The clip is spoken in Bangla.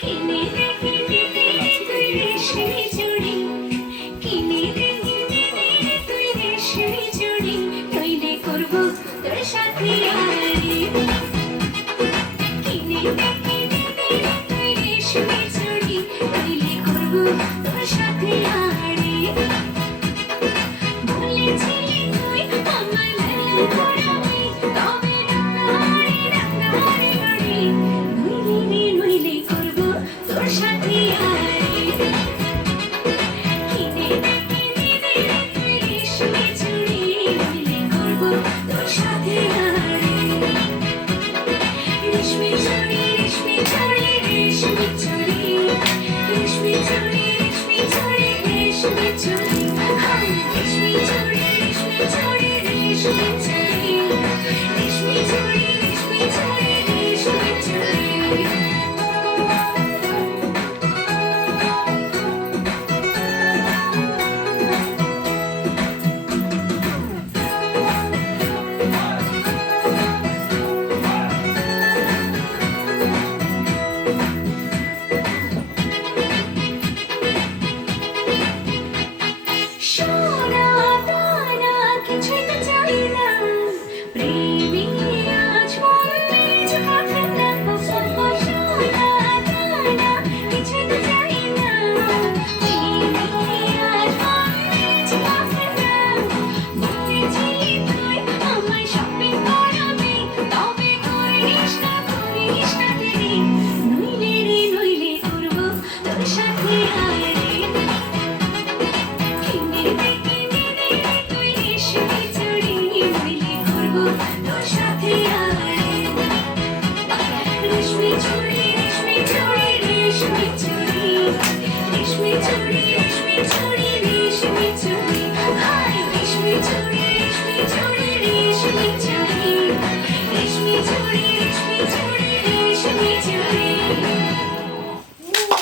কিনে দে কিনে দে তুই রেশমি চুড়ি, কিনে দে কিনে দে তুই রেশমি চুড়ি, নইলে করবো তোর সাথে আড়ি। কিনে দে কিনে দে তুই রেশমি চুড়ি, নইলে করবো তোর সাথে আড়ি। বলেছিলি তুই আমার লালা পরাবি, তবে রাঙাহারি রাঙাহারি বাড়ি, নইলে রে নইলে করবো তোর সাথে আড়ি। কিনে দে কিনে দে তুই রেশমি চুড়ি, নইলে করবো তোর সাথে আড়ি। রেশমি চুড়ি রেশমি চুড়ি রেশমি চুড়ি, রেশমি চুড়ি রেশমি চুড়ি রেশমি চুড়ি।